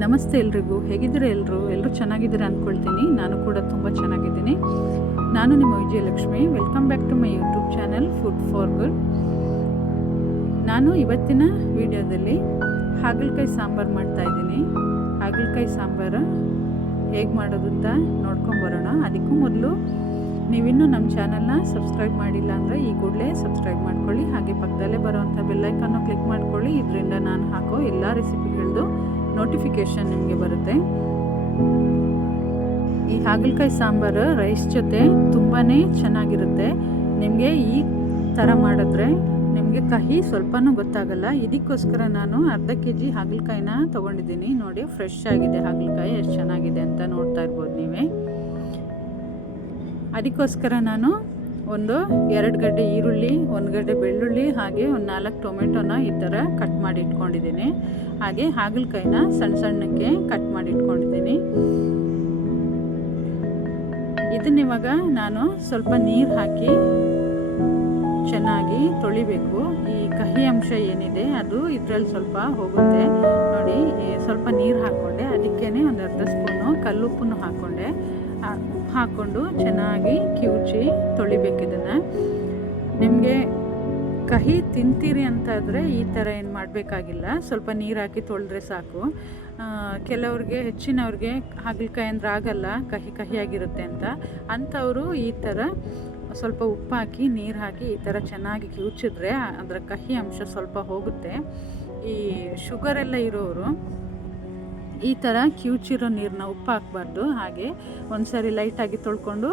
ನಮಸ್ತೆ ಎಲ್ರಿಗೂ. ಹೇಗಿದ್ದೀರಾ ಎಲ್ಲರೂ ಚೆನ್ನಾಗಿದ್ದೀರಾ ಅಂದ್ಕೊಳ್ತೀನಿ. ನಾನು ಕೂಡ ತುಂಬ ಚೆನ್ನಾಗಿದ್ದೀನಿ. ನಾನು ನಿಮ್ಮ Vijayalakshmi. Welcome back to my YouTube channel food for good. ನಾನು ಇವತ್ತಿನ ವಿಡಿಯೋದಲ್ಲಿ ಹಾಗಲಕಾಯಿ ಸಾಂಬಾರು ಮಾಡ್ತಾಯಿದ್ದೀನಿ. ಹಾಗಲಕಾಯಿ ಸಾಂಬಾರು ಹೇಗೆ ಮಾಡೋದು ಅಂತ ನೋಡ್ಕೊಂಬರೋಣ. ಅದಕ್ಕೂ ಮೊದಲು ನೀವಿನ್ನೂ ನಮ್ಮ ಚಾನಲ್ನ ಸಬ್ಸ್ಕ್ರೈಬ್ ಮಾಡಿಲ್ಲ ಅಂದರೆ ಈ ಕೂಡಲೇ ಸಬ್ಸ್ಕ್ರೈಬ್ ಮಾಡ್ಕೊಳ್ಳಿ. ಹಾಗೆ ಪಕ್ಕದಲ್ಲೇ ಬರೋವಂಥ ಬೆಲ್ಲೈಕನ್ನು ಕ್ಲಿಕ್ ಮಾಡ್ಕೊಳ್ಳಿ. ಇದರಿಂದ ನಾನು ಹಾಕೋ ಎಲ್ಲ ರೆಸಿಪಿಗಳದ್ದು ನೋಟಿಫಿಕೇಷನ್ ನಿಮಗೆ ಬರುತ್ತೆ. ಈ ಹಾಗಲಕಾಯಿ ಸಾಂಬಾರು ರೈಸ್ ಜೊತೆ ತುಂಬಾ ಚೆನ್ನಾಗಿರುತ್ತೆ. ನಿಮಗೆ ಈ ಥರ ಮಾಡಿದ್ರೆ ನಿಮಗೆ ಕಹಿ ಸ್ವಲ್ಪನೂ ಗೊತ್ತಾಗಲ್ಲ. ಇದಕ್ಕೋಸ್ಕರ ನಾನು ಅರ್ಧ kg ಹಾಗಲಕಾಯಿನ ತೊಗೊಂಡಿದ್ದೀನಿ. ನೋಡಿ, ಫ್ರೆಶ್ ಆಗಿದೆ ಹಾಗಲಕಾಯಿ, ಎಷ್ಟು ಚೆನ್ನಾಗಿದೆ ಅಂತ ನೋಡ್ತಾ ಇರ್ಬೋದು ನೀವೇ. ಅದಕ್ಕೋಸ್ಕರ ನಾನು ಒಂದು 2 ಗಡ್ಡೆ ಈರುಳ್ಳಿ, 1 ಗಡ್ಡೆ ಬೆಳ್ಳುಳ್ಳಿ, ಹಾಗೆ ಒಂದು 4 ಟೊಮೆಟೊನ ಈ ಥರ ಕಟ್ ಮಾಡಿ ಇಟ್ಕೊಂಡಿದ್ದೀನಿ. ಹಾಗೆ ಹಾಗಲಕಾಯಿನ ಸಣ್ಣ ಸಣ್ಣಕ್ಕೆ ಕಟ್ ಮಾಡಿ ಇಟ್ಕೊಂಡಿದ್ದೀನಿ. ಇದನ್ನಿವಾಗ ನಾನು ಸ್ವಲ್ಪ ನೀರು ಹಾಕಿ ಚೆನ್ನಾಗಿ ತೊಳಿಬೇಕು. ಈ ಕಹಿ ಅಂಶ ಏನಿದೆ ಅದು ಇದರಲ್ಲಿ ಸ್ವಲ್ಪ ಹೋಗುತ್ತೆ. ನೋಡಿ, ಸ್ವಲ್ಪ ನೀರು ಹಾಕ್ಕೊಂಡೆ, ಅದಕ್ಕೇ ಒಂದು ಅರ್ಧ ಸ್ಪೂನು ಕಲ್ಲುಪ್ಪನ್ನು ಹಾಕ್ಕೊಂಡೆ. ಉಪ್ಪು ಹಾಕ್ಕೊಂಡು ಚೆನ್ನಾಗಿ ಕಿವುಚಿ ತೊಳಿಬೇಕಿದನ್ನು. ನಿಮಗೆ ಕಹಿ ತಿಂತೀರಿ ಅಂತಾದರೆ ಈ ಥರ ಏನು ಮಾಡಬೇಕಾಗಿಲ್ಲ, ಸ್ವಲ್ಪ ನೀರು ಹಾಕಿ ತೊಳೆದ್ರೆ ಸಾಕು. ಕೆಲವ್ರಿಗೆ, ಹೆಚ್ಚಿನವ್ರಿಗೆ ಹಾಗಲಕಾಯಿ ಅಂದರೆ ಆಗಲ್ಲ, ಕಹಿಯಾಗಿರುತ್ತೆ ಅಂಥವರು ಈ ಥರ ಸ್ವಲ್ಪ ಉಪ್ಪು ಹಾಕಿ ನೀರು ಹಾಕಿ ಈ ಥರ ಚೆನ್ನಾಗಿ ಕಿವುಚಿದ್ರೆ ಅದರ ಕಹಿ ಅಂಶ ಸ್ವಲ್ಪ ಹೋಗುತ್ತೆ. ಈ ಶುಗರೆಲ್ಲ ಇರೋರು ಈ ಥರ ಕಿವುಚಿರೋ ನೀರನ್ನ ಉಪ್ಪು ಹಾಕಬಾರ್ದು. ಹಾಗೆ ಒಂದು ಸಾರಿ ಲೈಟಾಗಿ ತೊಳ್ಕೊಂಡು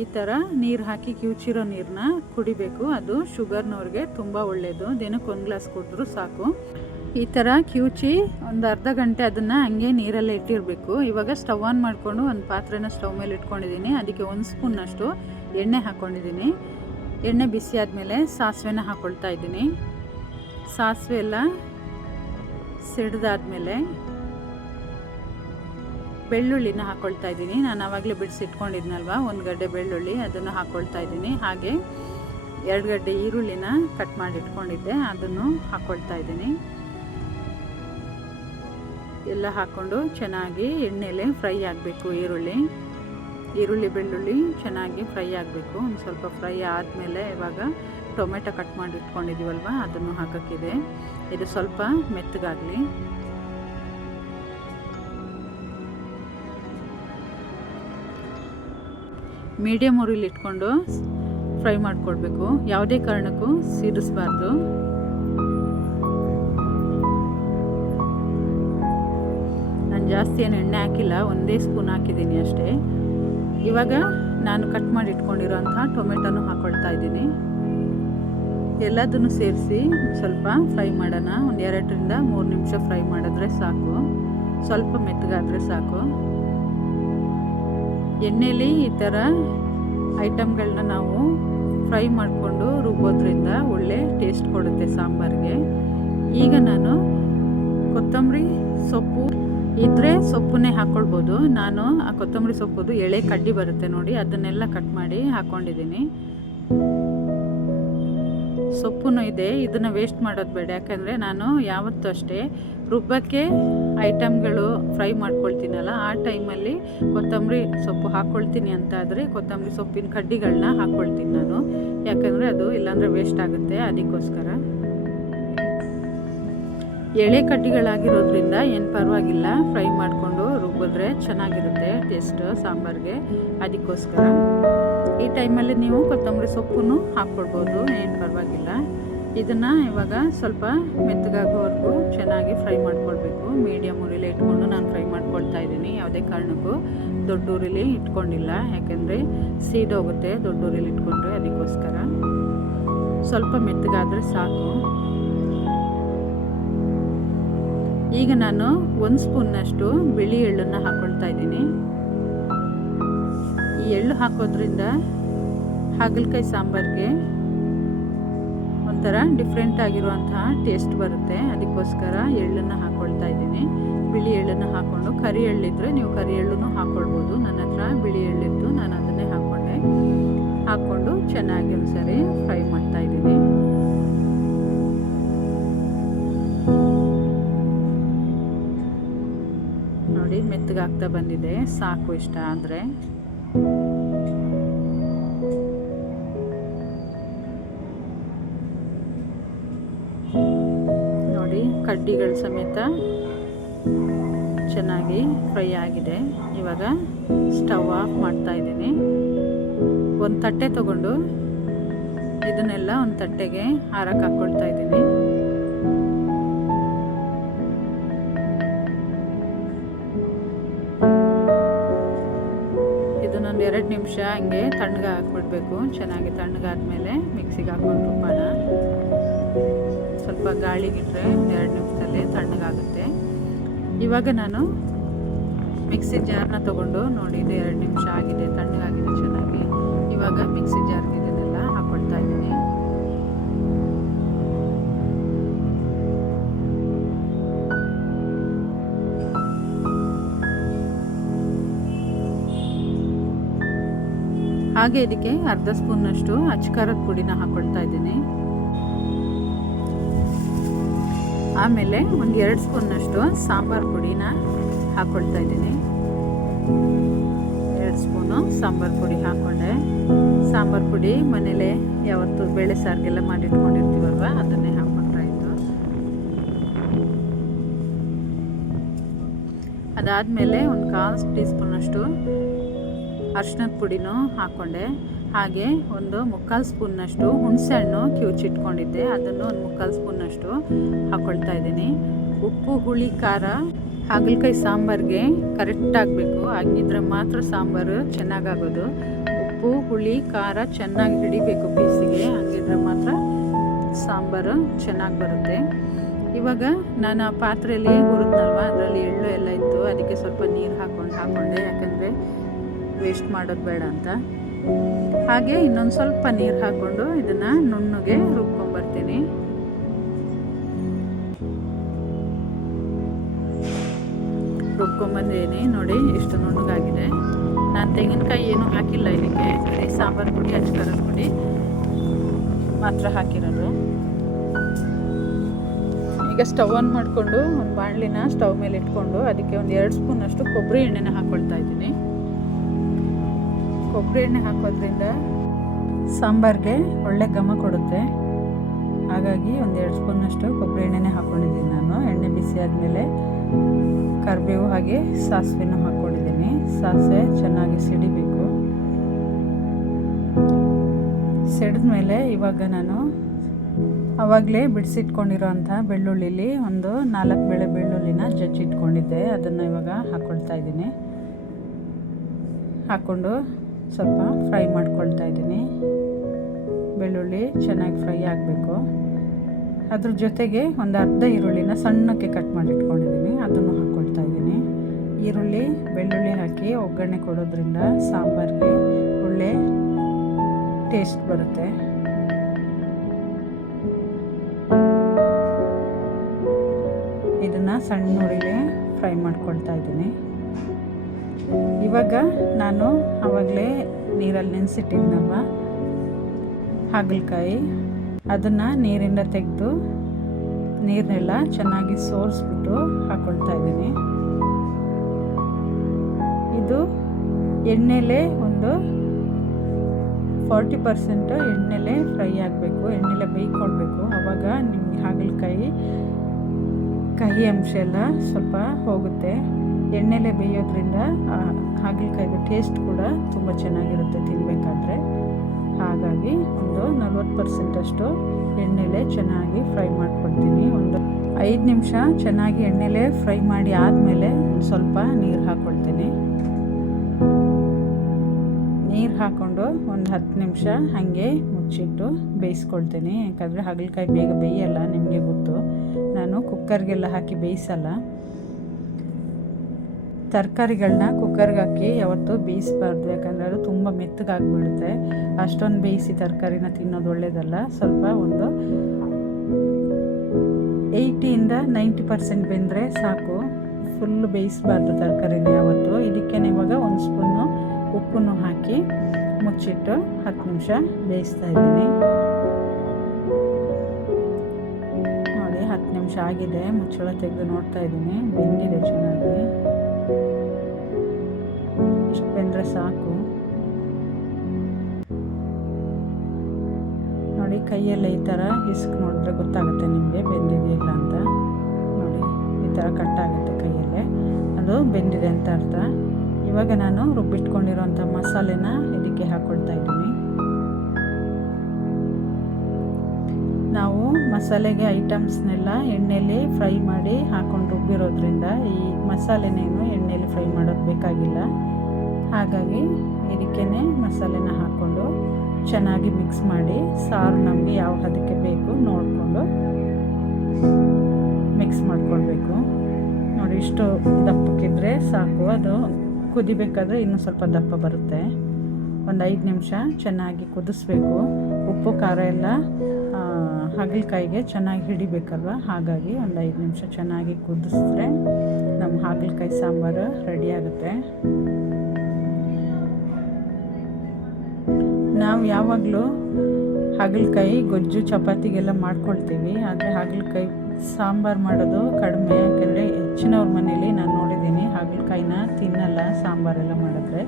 ಈ ಥರ ನೀರು ಹಾಕಿ ಕಿವುಚಿರೋ ನೀರನ್ನ ಕುಡಿಬೇಕು. ಅದು ಶುಗರ್ನವ್ರಿಗೆ ತುಂಬ ಒಳ್ಳೆಯದು. ದಿನಕ್ಕೆ 1 ಗ್ಲಾಸ್ ಕುಡಿದ್ರೂ ಸಾಕು. ಈ ಥರ ಕಿವುಚಿ ಒಂದು ಅರ್ಧ ಗಂಟೆ ಅದನ್ನು ಹಂಗೆ ನೀರಲ್ಲೇ ಇಟ್ಟಿರಬೇಕು. ಇವಾಗ ಸ್ಟವ್ ಆನ್ ಮಾಡಿಕೊಂಡು ಒಂದು ಪಾತ್ರೆನ ಸ್ಟವ್ ಮೇಲೆ ಇಟ್ಕೊಂಡಿದ್ದೀನಿ. ಅದಕ್ಕೆ 1 ಸ್ಪೂನ್ನಷ್ಟು ಎಣ್ಣೆ ಹಾಕ್ಕೊಂಡಿದ್ದೀನಿ. ಎಣ್ಣೆ ಬಿಸಿ ಆದಮೇಲೆ ಸಾಸಿವೆನ ಹಾಕ್ಕೊಳ್ತಾ ಇದ್ದೀನಿ. ಸಾಸಿವೆ ಎಲ್ಲ ಸಿಡ್ದಾದ್ಮೇಲೆ ಬೆಳ್ಳುಳ್ಳಿನ ಹಾಕ್ಕೊಳ್ತಾ ಇದ್ದೀನಿ. ನಾನು ಆವಾಗಲೇ ಬಿಡಿಸಿಟ್ಕೊಂಡಿದ್ನಲ್ವ 1 ಗಡ್ಡೆ ಬೆಳ್ಳುಳ್ಳಿ, ಅದನ್ನು ಹಾಕ್ಕೊಳ್ತಾ ಇದ್ದೀನಿ. ಹಾಗೆ 2 ಗಡ್ಡೆ ಈರುಳ್ಳಿನ ಕಟ್ ಮಾಡಿ ಇಟ್ಕೊಂಡಿದ್ದೆ, ಅದನ್ನು ಹಾಕ್ಕೊಳ್ತಾ ಇದ್ದೀನಿ. ಎಲ್ಲ ಹಾಕ್ಕೊಂಡು ಚೆನ್ನಾಗಿ ಎಣ್ಣೆಲೆ ಫ್ರೈ ಆಗಬೇಕು. ಈರುಳ್ಳಿ ಬೆಳ್ಳುಳ್ಳಿ ಚೆನ್ನಾಗಿ ಫ್ರೈ ಆಗಬೇಕು. ಒಂದು ಸ್ವಲ್ಪ ಫ್ರೈ ಆದಮೇಲೆ ಇವಾಗ ಟೊಮೆಟೊ ಕಟ್ ಮಾಡಿ ಇಟ್ಕೊಂಡಿದ್ದೀವಲ್ವ ಅದನ್ನು ಹಾಕೋಕ್ಕಿದೆ. ಇದು ಸ್ವಲ್ಪ ಮೆತ್ತಗಾಗಲಿ. ಮೀಡಿಯಮ್ ಉರಿಲಿ ಇಟ್ಕೊಂಡು ಫ್ರೈ ಮಾಡ್ಕೊಳ್ಬೇಕು. ಯಾವುದೇ ಕಾರಣಕ್ಕೂ ಸಿಡಿಸಬಾರ್ದು. ನಾನು ಜಾಸ್ತಿ ಏನು ಎಣ್ಣೆ ಹಾಕಿಲ್ಲ, 1 ಸ್ಪೂನ್ ಹಾಕಿದ್ದೀನಿ ಅಷ್ಟೇ. ಇವಾಗ ನಾನು ಕಟ್ ಮಾಡಿ ಇಟ್ಕೊಂಡಿರೋಂಥ ಟೊಮೆಟೊನು ಹಾಕ್ಕೊಳ್ತಾ ಇದ್ದೀನಿ. ಎಲ್ಲದನ್ನು ಸೇರಿಸಿ ಸ್ವಲ್ಪ ಫ್ರೈ ಮಾಡೋಣ. ಒಂದು 2 ರಿಂದ 3 ನಿಮಿಷ ಫ್ರೈ ಮಾಡಿದ್ರೆ ಸಾಕು. ಸ್ವಲ್ಪ ಮೆತ್ತಗಾದರೆ ಸಾಕು. ಎಣ್ಣೆಲಿ ಈ ಥರ ಐಟಮ್ಗಳನ್ನ ನಾವು ಫ್ರೈ ಮಾಡಿಕೊಂಡು ರುಬ್ಬೋದ್ರಿಂದ ಒಳ್ಳೆ ಟೇಸ್ಟ್ ಕೊಡುತ್ತೆ ಸಾಂಬಾರಿಗೆ. ಈಗ ನಾನು ಕೊತ್ತಂಬರಿ ಸೊಪ್ಪು ಇದ್ದರೆ ಸೊಪ್ಪನ್ನೇ ಹಾಕ್ಕೊಳ್ಬೋದು. ನಾನು ಆ ಕೊತ್ತಂಬರಿ ಸೊಪ್ಪುದು ಎಳೆ ಕಡ್ಡಿ ಬರುತ್ತೆ ನೋಡಿ, ಅದನ್ನೆಲ್ಲ ಕಟ್ ಮಾಡಿ ಹಾಕ್ಕೊಂಡಿದ್ದೀನಿ. ಸೊಪ್ಪು ಇದೆ, ಇದನ್ನು ವೇಸ್ಟ್ ಮಾಡೋದು ಬೇಡ. ಯಾಕಂದರೆ ನಾನು ಯಾವತ್ತೂ ಅಷ್ಟೇ ರುಬ್ಬಕ್ಕೆ ಐಟಮ್ಗಳು ಫ್ರೈ ಮಾಡ್ಕೊಳ್ತೀನಲ್ಲ, ಆ ಟೈಮಲ್ಲಿ ಕೊತ್ತಂಬರಿ ಸೊಪ್ಪು ಹಾಕ್ಕೊಳ್ತೀನಿ ಅಂತ ಆದರೆ ಕೊತ್ತಂಬರಿ ಸೊಪ್ಪಿನ ಕಡ್ಡಿಗಳನ್ನ ಹಾಕ್ಕೊಳ್ತೀನಿ ನಾನು. ಯಾಕಂದರೆ ಅದು ಇಲ್ಲಾಂದರೆ ವೇಸ್ಟ್ ಆಗುತ್ತೆ. ಅದಕ್ಕೋಸ್ಕರ ಎಳೆ ಕಡ್ಡಿಗಳಾಗಿರೋದ್ರಿಂದ ಏನು ಪರವಾಗಿಲ್ಲ, ಫ್ರೈ ಮಾಡಿಕೊಂಡು ರುಬ್ಬಿದ್ರೆ ಚೆನ್ನಾಗಿರುತ್ತೆ ಟೇಸ್ಟ್ ಸಾಂಬಾರಿಗೆ. ಅದಕ್ಕೋಸ್ಕರ ಈ ಟೈಮಲ್ಲಿ ನೀವು ಕೊತ್ತಂಬರಿ ಸೊಪ್ಪನ್ನು ಹಾಕ್ಕೊಳ್ಬೋದು, ಏನು ಪರವಾಗಿಲ್ಲ. ಇದನ್ನು ಇವಾಗ ಸ್ವಲ್ಪ ಮೆತ್ತಗಾಗೋವರೆಗೂ ಚೆನ್ನಾಗಿ ಫ್ರೈ ಮಾಡ್ಕೊಳ್ಬೇಕು. ಮೀಡಿಯಮ್ ಉರಿಲೇ ಇಟ್ಕೊಂಡು ನಾನು ಫ್ರೈ ಮಾಡ್ಕೊಳ್ತಾ ಇದ್ದೀನಿ. ಯಾವುದೇ ಕಾರಣಕ್ಕೂ ದೊಡ್ಡ ಉರಿಲಿ ಇಟ್ಕೊಂಡಿಲ್ಲ, ಯಾಕೆಂದರೆ ಸೀದೋಗುತ್ತೆ ದೊಡ್ಡ ಉರಿಲಿ ಇಟ್ಕೊಂಡ್ರೆ. ಅದಕ್ಕೋಸ್ಕರ ಸ್ವಲ್ಪ ಮೆತ್ತಗಾದರೆ ಸಾಕು. ಈಗ ನಾನು 1 ಸ್ಪೂನ್ನಷ್ಟು ಬಿಳಿ ಎಳ್ಳನ್ನು ಹಾಕ್ಕೊಳ್ತಾ ಇದ್ದೀನಿ. ಈ ಎಳ್ಳು ಹಾಕೋದ್ರಿಂದ ಹಾಗಲಕಾಯಿ ಸಾಂಬಾರಿಗೆ ಒಂಥರ ಡಿಫ್ರೆಂಟ್ ಆಗಿರುವಂತಹ ಟೇಸ್ಟ್ ಬರುತ್ತೆ. ಅದಕ್ಕೋಸ್ಕರ ಎಳ್ಳನ್ನು ಹಾಕ್ಕೊಳ್ತಾ ಇದ್ದೀನಿ. ಬಿಳಿ ಎಳ್ಳನ್ನು ಹಾಕ್ಕೊಂಡು, ಕರಿ ಎಳ್ಳಿದ್ರೆ ನೀವು ಕರಿ ಎಳ್ಳನ್ನು ಹಾಕ್ಕೊಳ್ಬೋದು. ನನ್ನ ಹತ್ರ ಬಿಳಿ ಎಳ್ಳಿತ್ತು, ನಾನು ಅದನ್ನೇ ಹಾಕ್ಕೊಂಡು ಚೆನ್ನಾಗಿ ಒಂದ್ಸರಿ ಫ್ರೈ ಮಾಡ್ತಾ ಇದ್ದೀನಿ. ನೋಡಿ ಮೆತ್ತಗಾಗ್ತಾ ಬಂದಿದೆ. ಸಾಕು ಇಷ್ಟ ಆದರೆ. ನೋಡಿ ಕಡ್ಡಿಗಳ ಸಮೇತ ಚೆನ್ನಾಗಿ ಫ್ರೈ ಆಗಿದೆ. ಇವಾಗ ಸ್ಟವ್ ಆಫ್ ಮಾಡ್ತಾ ಇದ್ದೀನಿ. ಒಂದು ತಟ್ಟೆ ತಗೊಂಡು ಇದನ್ನೆಲ್ಲ ಒಂದು ತಟ್ಟೆಗೆ ಹಾರಕ್ಕೆ ಹಾಕ್ಕೊಳ್ತಾ ಇದ್ದೀನಿ. ಇದನ್ನೊಂದು 2 ನಿಮಿಷ ಹಂಗೆ ತಣ್ಣಗೆ ಹಾಕ್ಬಿಡ್ಬೇಕು. ಚೆನ್ನಾಗಿ ತಣ್ಣಗಾದ್ಮೇಲೆ ಮಿಕ್ಸಿಗೆ ಹಾಕ್ಕೊಂಡು ರುಬ್ಬೋಣ. ಸ್ವಲ್ಪ ಗಾಳಿಗಿಟ್ರೆ 2 ನಿಮಿಷದಲ್ಲೇ ತಣ್ಣಗಾಗುತ್ತೆ. ಇವಾಗ ನಾನು ಮಿಕ್ಸಿ ಜಾರ್ನ ತೊಗೊಂಡು ನೋಡಿ, ಇದು 2 ನಿಮಿಷ ಆಗಿದೆ, ತಣ್ಣಗಾಗಿದೆ ಚೆನ್ನಾಗಿ. ಇವಾಗ ಮಿಕ್ಸಿ ಜಾರ್ಗೆ ಇದನ್ನೆಲ್ಲ ಹಾಕ್ಕೊಳ್ತಾ ಇದ್ದೀನಿ. ಹಾಗೆ ಇದಕ್ಕೆ ಅರ್ಧ ಸ್ಪೂನ್ನಷ್ಟು ಅಚ್ಕಾರದ ಪುಡಿನ ಹಾಕ್ಕೊಳ್ತಾ ಇದ್ದೀನಿ. ಆಮೇಲೆ ಒಂದು 2 ಸ್ಪೂನ್ನಷ್ಟು ಸಾಂಬಾರು ಪುಡಿನ ಹಾಕ್ಕೊಳ್ತಾ ಇದ್ದೀನಿ. 2 ಸ್ಪೂನು ಸಾಂಬಾರು ಪುಡಿ ಹಾಕ್ಕೊಂಡೆ. ಸಾಂಬಾರು ಪುಡಿ ಮನೇಲೆ ಯಾವತ್ತು ಬೇಳೆ ಸಾರಿಗೆಲ್ಲ ಮಾಡಿಟ್ಕೊಂಡಿರ್ತೀವಲ್ವ, ಅದನ್ನೇ ಹಾಕ್ಕೊಳ್ತಾ ಇದ್ದು. ಅದಾದಮೇಲೆ ಒಂದು 1/4 ಟೀ ಸ್ಪೂನಷ್ಟು ಅರಿಶಿನದ ಪುಡಿನೂ ಹಾಕ್ಕೊಂಡೆ. ಹಾಗೆ ಒಂದು 3/4 ಸ್ಪೂನ್ನಷ್ಟು ಹುಣಸೆಹಣ್ಣು ಕಿವುಚಿಟ್ಕೊಂಡಿದ್ದೆ, ಅದನ್ನು ಒಂದು 3/4 ಸ್ಪೂನ್ನಷ್ಟು ಹಾಕ್ಕೊಳ್ತಾ ಇದ್ದೀನಿ. ಉಪ್ಪು, ಹುಳಿ, ಖಾರ ಹಾಗಲಕಾಯಿ ಸಾಂಬಾರಿಗೆ ಕರೆಕ್ಟ್ ಆಗಬೇಕು. ಹಾಗಿದ್ರೆ ಮಾತ್ರ ಸಾಂಬಾರು ಚೆನ್ನಾಗಾಗೋದು. ಉಪ್ಪು, ಹುಳಿ, ಖಾರ ಚೆನ್ನಾಗಿ ಹಿಡಿಬೇಕು ಪೀಸಿಗೆ, ಹಾಗಿದ್ರೆ ಮಾತ್ರ ಸಾಂಬಾರು ಚೆನ್ನಾಗಿ ಬರುತ್ತೆ. ಇವಾಗ ನಾನು ಆ ಪಾತ್ರೆಯಲ್ಲಿ ಹುರಿದ್ನಲ್ವ, ಅದರಲ್ಲಿ ಎಳ್ಳು ಎಲ್ಲ ಇತ್ತು, ಅದಕ್ಕೆ ಸ್ವಲ್ಪ ನೀರು ಹಾಕ್ಕೊಂಡೆ, ಯಾಕಂದರೆ ವೇಸ್ಟ್ ಮಾಡೋದು ಬೇಡ ಅಂತ. ಹಾಗೆ ಇನ್ನೊಂದು ಸ್ವಲ್ಪ ನೀರು ಹಾಕ್ಕೊಂಡು ಇದನ್ನು ನುಣ್ಣಗೆ ರುಬ್ಕೊಂಬರ್ತೀನಿ. ರುಬ್ಕೊಂಬಂದೇನೆ ನೋಡಿ ಎಷ್ಟು ನುಣ್ಣಗಾಗಿದೆ. ನಾನು ತೆಂಗಿನಕಾಯಿ ಏನೂ ಹಾಕಿಲ್ಲ ಇದಕ್ಕೆ, ಬರೀ ಸಾಂಬಾರು ಪುಡಿ, ಅಚ್ಕಾರದ ಪುಡಿ ಮಾತ್ರ ಹಾಕಿರೋದು. ಈಗ ಸ್ಟವ್ ಆನ್ ಮಾಡಿಕೊಂಡು ಒಂದು ಬಾಣಲಿನ ಸ್ಟವ್ ಮೇಲೆ ಇಟ್ಕೊಂಡು ಅದಕ್ಕೆ ಒಂದು 2 ಸ್ಪೂನಷ್ಟು ಕೊಬ್ಬರಿ ಎಣ್ಣೆನ ಹಾಕ್ಕೊಳ್ತಾ ಇದ್ದೀನಿ. ಕೊಬ್ಬರಿ ಎಣ್ಣೆ ಹಾಕೋದ್ರಿಂದ ಸಾಂಬಾರಿಗೆ ಒಳ್ಳೆ ಘಮ ಕೊಡುತ್ತೆ. ಹಾಗಾಗಿ ಒಂದು 2 ಸ್ಪೂನಷ್ಟು ಕೊಬ್ಬರಿ ಎಣ್ಣೆನೇ ಹಾಕ್ಕೊಂಡಿದ್ದೀನಿ ನಾನು. ಎಣ್ಣೆ ಬಿಸಿ ಆದಮೇಲೆ ಕರಿಬೇವು ಹಾಗೆ ಸಾಸಿವೆನೂ ಹಾಕ್ಕೊಂಡಿದ್ದೀನಿ. ಸಾಸಿವೆ ಚೆನ್ನಾಗಿ ಸಿಡಿಬೇಕು. ಸಿಡಿದ್ಮೇಲೆ ಇವಾಗ ನಾನು ಆವಾಗಲೇ ಬಿಡಿಸಿಟ್ಕೊಂಡಿರೋಂಥ ಬೆಳ್ಳುಳ್ಳಿಲಿ ಒಂದು 4 ಬೆಳೆ ಬೆಳ್ಳುಳ್ಳಿನ ಜಜ್ಜಿಟ್ಕೊಂಡಿದ್ದೆ, ಅದನ್ನು ಇವಾಗ ಹಾಕ್ಕೊಳ್ತಾ ಇದ್ದೀನಿ. ಹಾಕ್ಕೊಂಡು ಸ್ವಲ್ಪ ಫ್ರೈ ಮಾಡ್ಕೊಳ್ತಾ ಇದ್ದೀನಿ. ಬೆಳ್ಳುಳ್ಳಿ ಚೆನ್ನಾಗಿ ಫ್ರೈ ಆಗಬೇಕು. ಅದ್ರ ಜೊತೆಗೆ ಒಂದು ಅರ್ಧ ಈರುಳ್ಳಿನ ಸಣ್ಣಕ್ಕೆ ಕಟ್ ಮಾಡಿಟ್ಕೊಂಡಿದ್ದೀನಿ, ಅದನ್ನು ಹಾಕ್ಕೊಳ್ತಾ ಇದ್ದೀನಿ. ಈರುಳ್ಳಿ, ಬೆಳ್ಳುಳ್ಳಿ ಹಾಕಿ ಒಗ್ಗರಣೆ ಕೊಡೋದ್ರಿಂದ ಸಾಂಬಾರಿಗೆ ಒಳ್ಳೆ ಟೇಸ್ಟ್ ಬರುತ್ತೆ. ಇದನ್ನು ಸಣ್ಣ ಉರಿಲೇ ಫ್ರೈ ಮಾಡ್ಕೊಳ್ತಾ ಇದ್ದೀನಿ. ಇವಾಗ ನಾನು ಆವಾಗಲೇ ನೀರಲ್ಲಿ ನೆನೆಸಿಟ್ಟಿದ್ನಲ್ವ ಹಾಗಲಕಾಯಿ, ಅದನ್ನು ನೀರಿಂದ ತೆಗೆದು ನೀರನ್ನೆಲ್ಲ ಚೆನ್ನಾಗಿ ಸೋರಿಸ್ಬಿಟ್ಟು ಹಾಕ್ಕೊಳ್ತಾ ಇದ್ದೀನಿ. ಇದು ಎಣ್ಣೆಲೇ ಒಂದು 40% ಎಣ್ಣೆಲೇ ಫ್ರೈ ಆಗಬೇಕು, ಎಣ್ಣೆಲೇ ಬೇಯ್ಕೊಳ್ಬೇಕು. ಆವಾಗ ನಿಮಗೆ ಹಾಗಲಕಾಯಿ ಕಹಿ ಅಂಶ ಎಲ್ಲ ಸ್ವಲ್ಪ ಹೋಗುತ್ತೆ. ಎಣ್ಣೆಲೇ ಬೇಯೋದ್ರಿಂದ ಹಾಗಲಕಾಯಿದು ಟೇಸ್ಟ್ ಕೂಡ ತುಂಬ ಚೆನ್ನಾಗಿರುತ್ತೆ ತಿನ್ನಬೇಕಾದ್ರೆ. ಹಾಗಾಗಿ ಒಂದು 40% ಅಷ್ಟು ಎಣ್ಣೆಲೇ ಚೆನ್ನಾಗಿ ಫ್ರೈ ಮಾಡ್ಕೊಳ್ತೀನಿ. ಒಂದು 5 ನಿಮಿಷ ಚೆನ್ನಾಗಿ ಎಣ್ಣೆಲೇ ಫ್ರೈ ಮಾಡಿ ಆದಮೇಲೆ ಸ್ವಲ್ಪ ನೀರು ಹಾಕ್ಕೊಳ್ತೀನಿ. ನೀರು ಹಾಕ್ಕೊಂಡು ಒಂದು 10 ನಿಮಿಷ ಹಾಗೆ ಮುಚ್ಚಿಟ್ಟು ಬೇಯಿಸ್ಕೊಳ್ತೀನಿ. ಯಾಕಂದರೆ ಹಾಗಲಕಾಯಿ ಬೇಗ ಬೇಯಲ್ಲ, ನಿಮಗೆ ಗೊತ್ತು. ನಾನು ಕುಕ್ಕರ್ಗೆಲ್ಲ ಹಾಕಿ ಬೇಯಿಸಲ್ಲ. ತರಕಾರಿಗಳನ್ನ ಕುಕ್ಕರ್ಗೆ ಹಾಕಿ ಯಾವತ್ತೂ ಬೇಯಿಸಬಾರ್ದು, ಯಾಕಂದರೆ ಅದು ತುಂಬ ಮೆತ್ತಗಾಗ್ಬಿಡುತ್ತೆ. ಅಷ್ಟೊಂದು ಬೇಯಿಸಿ ತರಕಾರಿನ ತಿನ್ನೋದು ಒಳ್ಳೆಯದಲ್ಲ. ಸ್ವಲ್ಪ ಒಂದು 80-90% ಬೆಂದರೆ ಸಾಕು. ಫುಲ್ಲು ಬೇಯಿಸಬಾರ್ದು ತರಕಾರಿನ ಯಾವತ್ತು. ಇದಕ್ಕೆ ಇವಾಗ 1 ಸ್ಪೂನು ಉಪ್ಪನ್ನು ಹಾಕಿ ಮುಚ್ಚಿಟ್ಟು 10 ನಿಮಿಷ ಬೇಯಿಸ್ತಾ ಇದ್ದೀನಿ. ನೋಡಿ 10 ನಿಮಿಷ ಆಗಿದೆ. ಮುಚ್ಚಳ ತೆಗೆದು ನೋಡ್ತಾ ಇದ್ದೀನಿ, ಬೆಂದಿದೆ ಚೆನ್ನಾಗಿ. ಕೈಯೆಲ್ಲ ಈ ಥರ ಇಸ್ಕ್ ನೋಡಿದ್ರೆ ಗೊತ್ತಾಗುತ್ತೆ ನಿಮಗೆ ಬೆಂದಿದೆಯಿಲ್ಲ ಅಂತ. ನೋಡಿ ಈ ಥರ ಕಟ್ಟಾಗುತ್ತೆ ಕೈಯಲ್ಲೇ, ಅದು ಬೆಂದಿದೆ ಅಂತ ಅರ್ಥ. ಇವಾಗ ನಾನು ರುಬ್ಬಿಟ್ಕೊಂಡಿರೋಂಥ ಮಸಾಲೆನ ಇದಕ್ಕೆ ಹಾಕ್ಕೊಳ್ತಾ ಇದ್ದೀನಿ. ನಾವು ಮಸಾಲೆಗೆ ಐಟಮ್ಸ್ನೆಲ್ಲ ಎಣ್ಣೆಯಲ್ಲಿ ಫ್ರೈ ಮಾಡಿ ಹಾಕ್ಕೊಂಡು ರುಬ್ಬಿರೋದ್ರಿಂದ ಈ ಮಸಾಲೆನೇನು ಎಣ್ಣೆಯಲ್ಲಿ ಫ್ರೈ ಮಾಡೋದು ಬೇಕಾಗಿಲ್ಲ. ಹಾಗಾಗಿ ಇದಕ್ಕೇ ಮಸಾಲೆನ ಹಾಕ್ಕೊಂಡು ಚೆನ್ನಾಗಿ ಮಿಕ್ಸ್ ಮಾಡಿ, ಸಾರು ನಮಗೆ ಯಾವ ಹದಕ್ಕೆ ಬೇಕು ನೋಡಿಕೊಂಡು ಮಿಕ್ಸ್ ಮಾಡ್ಕೊಳ್ಬೇಕು. ನೋಡಿ ಇಷ್ಟು ದಪ್ಪಕ್ಕಿದ್ರೆ ಸಾಕು, ಅದು ಕುದಿಬೇಕಾದ್ರೆ ಇನ್ನೂ ಸ್ವಲ್ಪ ದಪ್ಪ ಬರುತ್ತೆ. ಒಂದು 5 ನಿಮಿಷ ಚೆನ್ನಾಗಿ ಕುದಿಸ್ಬೇಕು. ಉಪ್ಪು ಖಾರ ಎಲ್ಲ ಹಾಗಲಕಾಯಿಗೆ ಚೆನ್ನಾಗಿ ಹಿಡಿಬೇಕಲ್ವ, ಹಾಗಾಗಿ ಒಂದು 5 ನಿಮಿಷ ಚೆನ್ನಾಗಿ ಕುದಿಸಿದ್ರೆ ನಮ್ಮ ಹಾಗಲಕಾಯಿ ಸಾಂಬಾರು ರೆಡಿ ಆಗುತ್ತೆ. ನಾವು ಯಾವಾಗಲೂ ಹಾಗಲಕಾಯಿ ಗೊಜ್ಜು ಚಪಾತಿಗೆಲ್ಲ ಮಾಡ್ಕೊಳ್ತೀವಿ, ಆದರೆ ಹಾಗಲಕಾಯಿ ಸಾಂಬಾರು ಮಾಡೋದು ಕಡಿಮೆ. ಯಾಕೆಂದರೆ ಹೆಚ್ಚಿನವ್ರ ಮನೇಲಿ ನಾನು ನೋಡಿದ್ದೀನಿ ಹಾಗಲಕಾಯಿನ ತಿನ್ನಲ್ಲ ಸಾಂಬಾರೆಲ್ಲ ಮಾಡಿದ್ರೆ.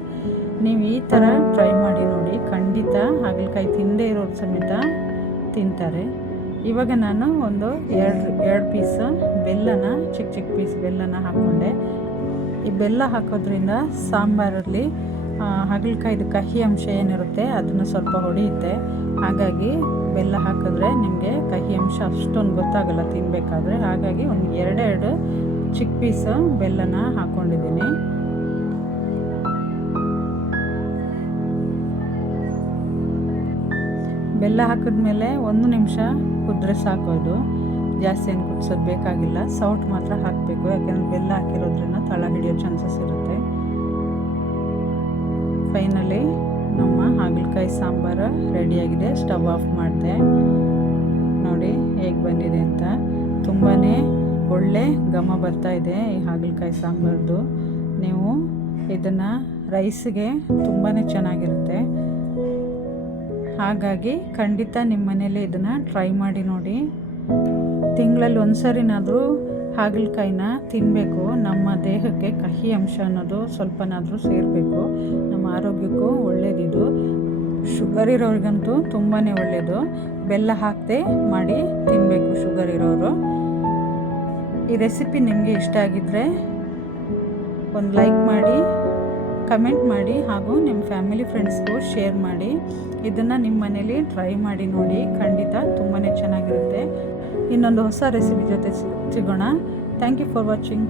ನೀವು ಈ ಥರ ಟ್ರೈ ಮಾಡಿ ನೋಡಿ, ಖಂಡಿತ ಹಾಗಲಕಾಯಿ ತಿನ್ನದೇ ಇರೋರು ಸಮೇತ ತಿಂತಾರೆ. ಇವಾಗ ನಾನು ಒಂದು ಎರಡು ಪೀಸ್ ಬೆಲ್ಲನ, ಚಿಕ್ಕ ಚಿಕ್ಕ ಪೀಸ್ ಬೆಲ್ಲನ ಹಾಕ್ಕೊಂಡೆ. ಈ ಬೆಲ್ಲ ಹಾಕೋದ್ರಿಂದ ಸಾಂಬಾರಲ್ಲಿ ಹಾಗಲಕಾಯಿದು ಕಹಿ ಅಂಶ ಏನಿರುತ್ತೆ ಅದನ್ನು ಸ್ವಲ್ಪ ಹೊಡೆಯುತ್ತೆ. ಹಾಗಾಗಿ ಬೆಲ್ಲ ಹಾಕಿದ್ರೆ ನಿಮಗೆ ಕಹಿ ಅಂಶ ಅಷ್ಟೊಂದು ಗೊತ್ತಾಗಲ್ಲ ತಿನ್ನಬೇಕಾದ್ರೆ. ಹಾಗಾಗಿ ಒಂದು 2 ಚಿಕ್ಕ ಪೀಸ್ ಬೆಲ್ಲನ ಹಾಕ್ಕೊಂಡಿದ್ದೀನಿ. ಬೆಲ್ಲ ಹಾಕಿದ್ಮೇಲೆ 1 ನಿಮಿಷ ಕುದ್ರೆ ಸಾಕೋದು, ಜಾಸ್ತಿ ಏನು ಕುದಿಸೋದು ಬೇಕಾಗಿಲ್ಲ. ಸೌಟ್ ಮಾತ್ರ ಹಾಕಬೇಕು, ಯಾಕೆಂದರೆ ಬೆಲ್ಲ ಹಾಕಿರೋದ್ರಿಂದ ತಳ ಹಿಡಿಯೋ ಚಾನ್ಸಸ್ ಇರುತ್ತೆ. ಫೈನಲಿ ನಮ್ಮ ಹಾಗಲಕಾಯಿ ಸಾಂಬಾರು ರೆಡಿಯಾಗಿದೆ. ಸ್ಟವ್ ಆಫ್ ಮಾಡಿದೆ. ನೋಡಿ ಹೇಗೆ ಬಂದಿದೆ ಅಂತ. ತುಂಬಾ ಒಳ್ಳೆ ಘಮ ಬರ್ತಾ ಇದೆ ಈ ಹಾಗಲಕಾಯಿ ಸಾಂಬಾರ್ದು. ನೀವು ಇದನ್ನು ರೈಸ್ಗೆ ತುಂಬಾ ಚೆನ್ನಾಗಿರುತ್ತೆ. ಹಾಗಾಗಿ ಖಂಡಿತ ನಿಮ್ಮ ಮನೇಲಿ ಇದನ್ನು ಟ್ರೈ ಮಾಡಿ ನೋಡಿ. ತಿಂಗಳಲ್ಲಿ ಒಂದು ಸರಿನಾದರೂ ಹಾಗಲಕಾಯಿನ ತಿನ್ನಬೇಕು. ನಮ್ಮ ದೇಹಕ್ಕೆ ಕಹಿ ಅಂಶ ಅನ್ನೋದು ಸ್ವಲ್ಪನಾದರೂ ಸೇರಬೇಕು. ನಮ್ಮ ಆರೋಗ್ಯಕ್ಕೂ ಒಳ್ಳೆಯದಿದು. ಶುಗರ್ ಇರೋರಿಗಂತೂ ತುಂಬಾ ಒಳ್ಳೆಯದು. ಬೆಲ್ಲ ಹಾಕದೆ ಮಾಡಿ ತಿನ್ನಬೇಕು ಶುಗರ್ ಇರೋರು. ಈ ರೆಸಿಪಿ ನಿಮಗೆ ಇಷ್ಟ ಆಗಿದ್ದರೆ ಒಂದು ಲೈಕ್ ಮಾಡಿ, ಕಮೆಂಟ್ ಮಾಡಿ, ಹಾಗೂ ನಿಮ್ಮ ಫ್ಯಾಮಿಲಿ ಫ್ರೆಂಡ್ಸ್ಗೂ ಶೇರ್ ಮಾಡಿ. ಇದನ್ನು ನಿಮ್ಮ ಮನೇಲಿ ಟ್ರೈ ಮಾಡಿ ನೋಡಿ, ಖಂಡಿತ ತುಂಬಾ ಚೆನ್ನಾಗಿರುತ್ತೆ. ಇನ್ನೊಂದು ಹೊಸ ರೆಸಿಪಿ ಜೊತೆ ಸಿಗೋಣ. Thank you for watching.